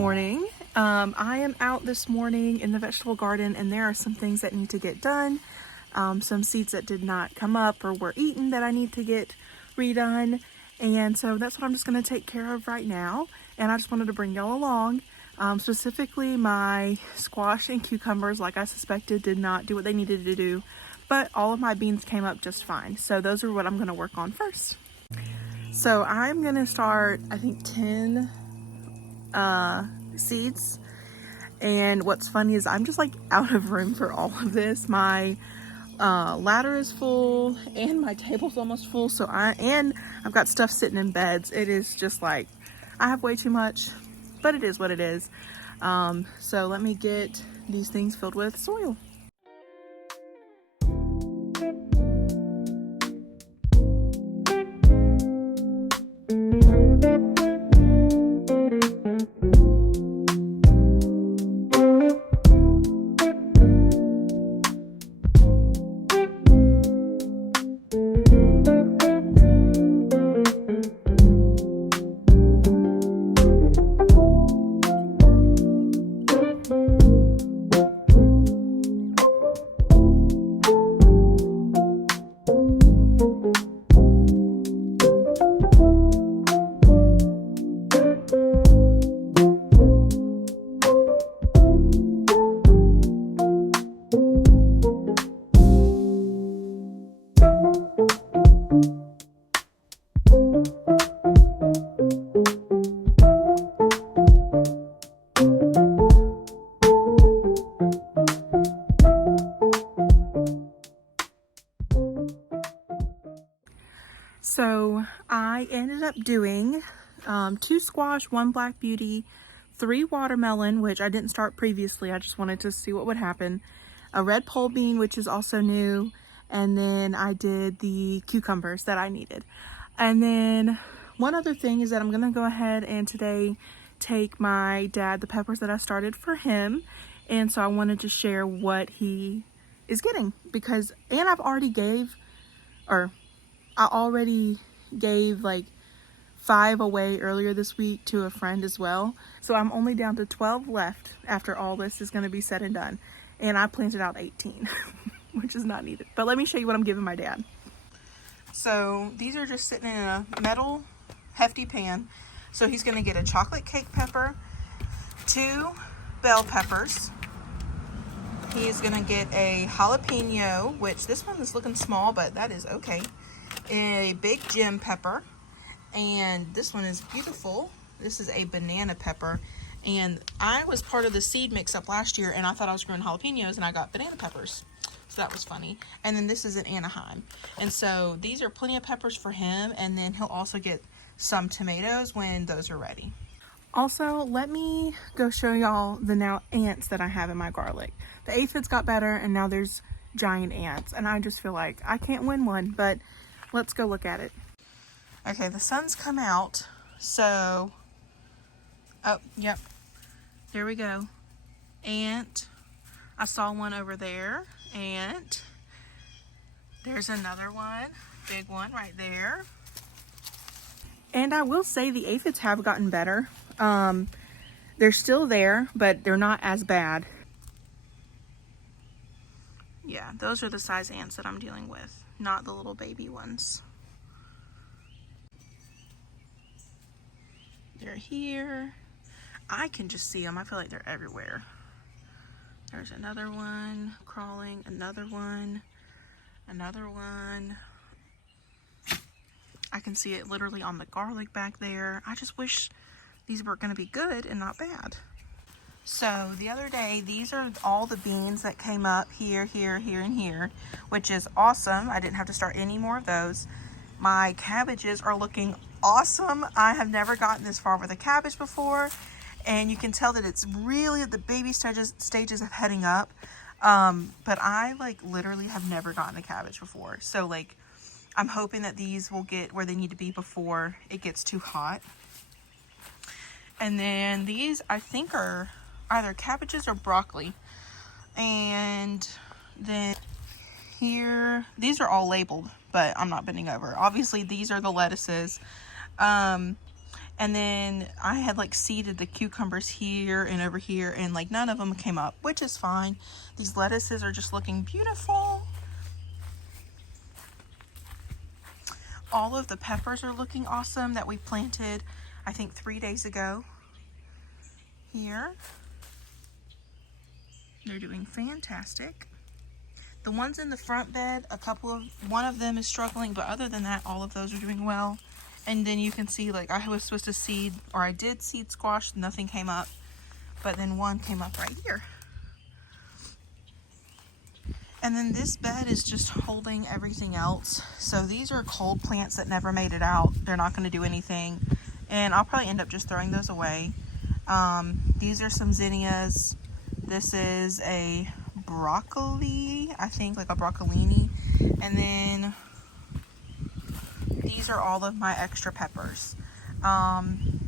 morning. I am out this morning in the vegetable garden and there are some things that need to get done. Some seeds that did not come up or were eaten that I need to get redone. And so that's what I'm just going to take care of right now. And I just wanted to bring y'all along. Specifically my squash and cucumbers, like I suspected, did not do what they needed to do. But all of my beans came up just fine. So those are what I'm going to work on first. So I'm going to start, I think, 10 seeds. And what's funny is I'm just like out of room for all of this. My ladder is full and my table's almost full. So I've got stuff sitting in beds. It is just like, I have way too much, but it is what it is. So let me get these things filled with soil. So I ended up doing 2 squash, 1 black beauty, 3 watermelon, which I didn't start previously. I just wanted to see what would happen. A red pole bean, which is also new. And then I did the cucumbers that I needed. And then one other thing is that I'm going to go ahead and today take my dad the peppers that I started for him. And so I wanted to share what he is getting because, and I already gave like 5 away earlier this week to a friend as well. So I'm only down to 12 left after all this is going to be said and done. And I planted out 18, which is not needed. But let me show you what I'm giving my dad. So these are just sitting in a metal hefty pan. So he's going to get a chocolate cake pepper, 2 bell peppers. He's going to get a jalapeno, which this one is looking small, but that is okay. A big gem pepper, and this one is beautiful. This is a banana pepper, and I was part of the seed mix up last year and I thought I was growing jalapenos and I got banana peppers, so that was funny. And then this is an Anaheim, and so these are plenty of peppers for him, and then he'll also get some tomatoes when those are ready. Also, let me go show y'all the now ants that I have in my garlic. The aphids got better and now there's giant ants, and I just feel like I can't win one, but let's go look at it. Okay, the sun's come out, so, oh, yep, there we go. Ant, I saw one over there, and there's another one, big one right there. And I will say the aphids have gotten better. They're still there, but they're not as bad. Yeah, those are the size ants that I'm dealing with, not the little baby ones. They're here. I can just see them. I feel like they're everywhere. There's another one crawling, another one, another one. I can see it literally on the garlic back there. I just wish these were going to be good and not bad. So the other day, these are all the beans that came up here, here, here, and here, which is awesome. I didn't have to start any more of those. My cabbages are looking awesome. I have never gotten this far with a cabbage before, and you can tell that it's really at the baby stages of heading up. But I like literally have never gotten a cabbage before. So like, I'm hoping that these will get where they need to be before it gets too hot. And then these I think are either cabbages or broccoli. And then here, these are all labeled, but I'm not bending over. Obviously these are the lettuces. And And then I had like seeded the cucumbers here and over here, and like none of them came up, which is fine. These lettuces are just looking beautiful. All of the peppers are looking awesome that we planted, I think 3 days ago here. They're doing fantastic. The ones in the front bed, one of them is struggling, but other than that, all of those are doing well. And then you can see, like, I was supposed to seed, or I did seed squash, nothing came up, but then one came up right here. And then this bed is just holding everything else. So these are cold plants that never made it out. They're not going to do anything, and I'll probably end up just throwing those away. These are some zinnias. This is a broccoli, I think, like a broccolini. And then these are all of my extra peppers. And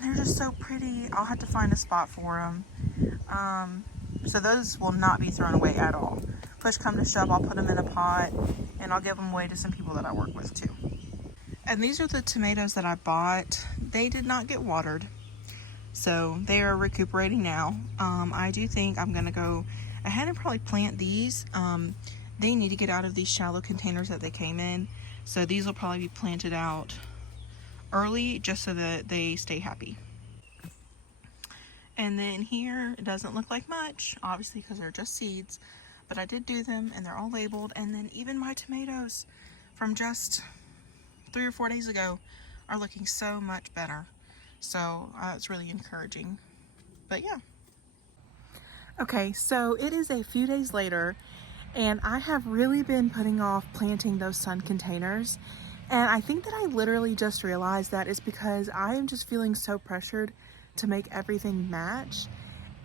they're just so pretty. I'll have to find a spot for them. So those will not be thrown away at all. Push come to shove, I'll put them in a pot and I'll give them away to some people that I work with too. And these are the tomatoes that I bought. They did not get watered, so they are recuperating now. I do think I'm gonna go ahead and probably plant these. They need to get out of these shallow containers that they came in, so these will probably be planted out early just so that they stay happy. And then here, it doesn't look like much, obviously, because they're just seeds, but I did do them and they're all labeled. And then even my tomatoes from just 3 or 4 days ago are looking so much better. So it's really encouraging. But yeah. Okay, so it is a few days later, and I have really been putting off planting those sun containers. And I think that I literally just realized that is because I am just feeling so pressured to make everything match,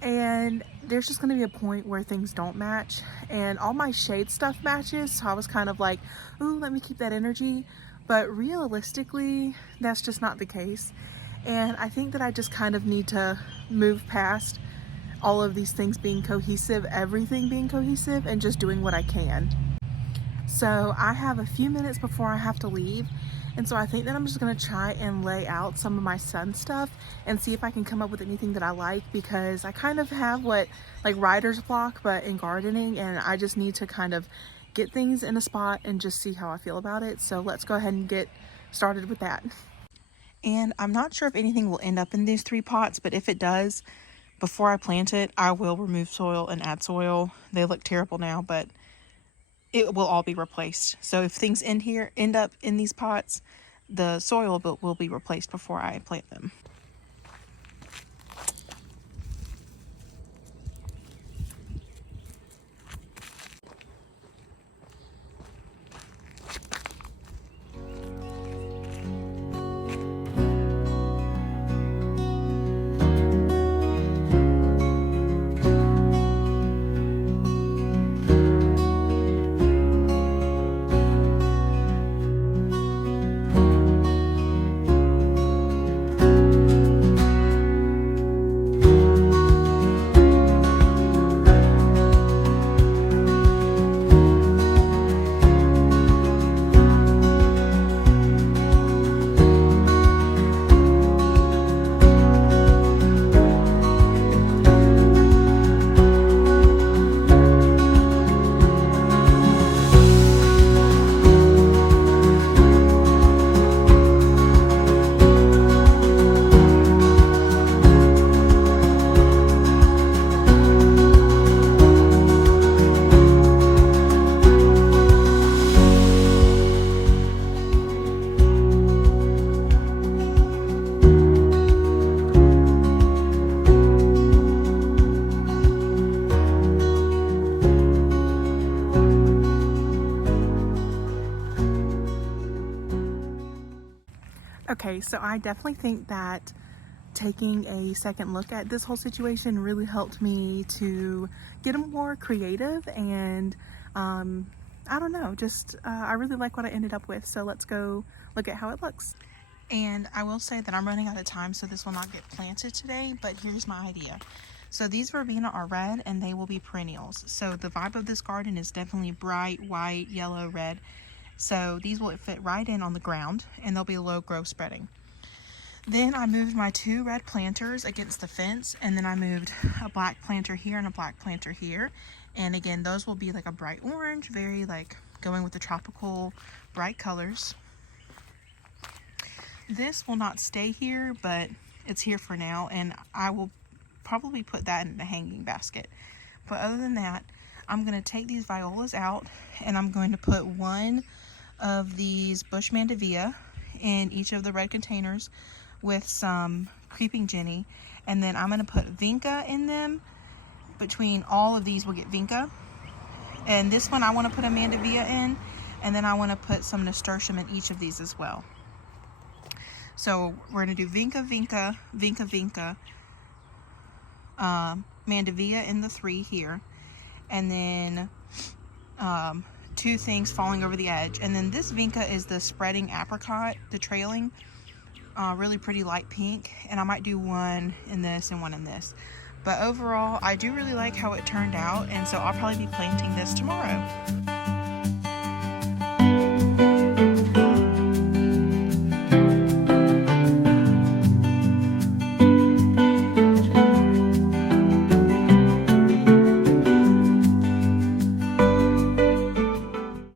and there's just going to be a point where things don't match, and all my shade stuff matches, so I was kind of like, ooh, let me keep that energy, but realistically that's just not the case. And I think that I just kind of need to move past all of these things being cohesive, everything being cohesive, and just doing what I can. So I have a few minutes before I have to leave, and so I think that I'm just gonna try and lay out some of my sun stuff and see if I can come up with anything that I like, because I kind of have what, like, writer's block, but in gardening, and I just need to kind of get things in a spot and just see how I feel about it. So let's go ahead and get started with that. And I'm not sure if anything will end up in these 3 pots, but if it does, before I plant it, I will remove soil and add soil. They look terrible now, but it will all be replaced. So if things end up in these pots, the soil will be replaced before I plant them. Okay, so I definitely think that taking a second look at this whole situation really helped me to get more creative, and I don't know, just I really like what I ended up with. So let's go look at how it looks. And I will say that I'm running out of time, so this will not get planted today, but here's my idea. So these verbena are red and they will be perennials. So the vibe of this garden is definitely bright white, yellow, red. So these will fit right in on the ground, and they'll be low growth spreading. Then I moved my 2 red planters against the fence, and then I moved a black planter here and a black planter here. And again, those will be like a bright orange, very like going with the tropical bright colors. This will not stay here, but it's here for now, and I will probably put that in the hanging basket. But other than that, I'm going to take these violas out, and I'm going to put one of these bush mandevilla in each of the red containers with some creeping jenny, and then I'm going to put vinca in them. Between all of these we'll get vinca, and this one I want to put a mandevilla in, and then I want to put some nasturtium in each of these as well. So we're going to do vinca, vinca, vinca, vinca, mandevilla in the 3 here, and then 2 things falling over the edge. And then this vinca is the spreading apricot, the trailing, really pretty light pink, and I might do one in this and one in this. But overall, I do really like how it turned out, and so I'll probably be planting this tomorrow.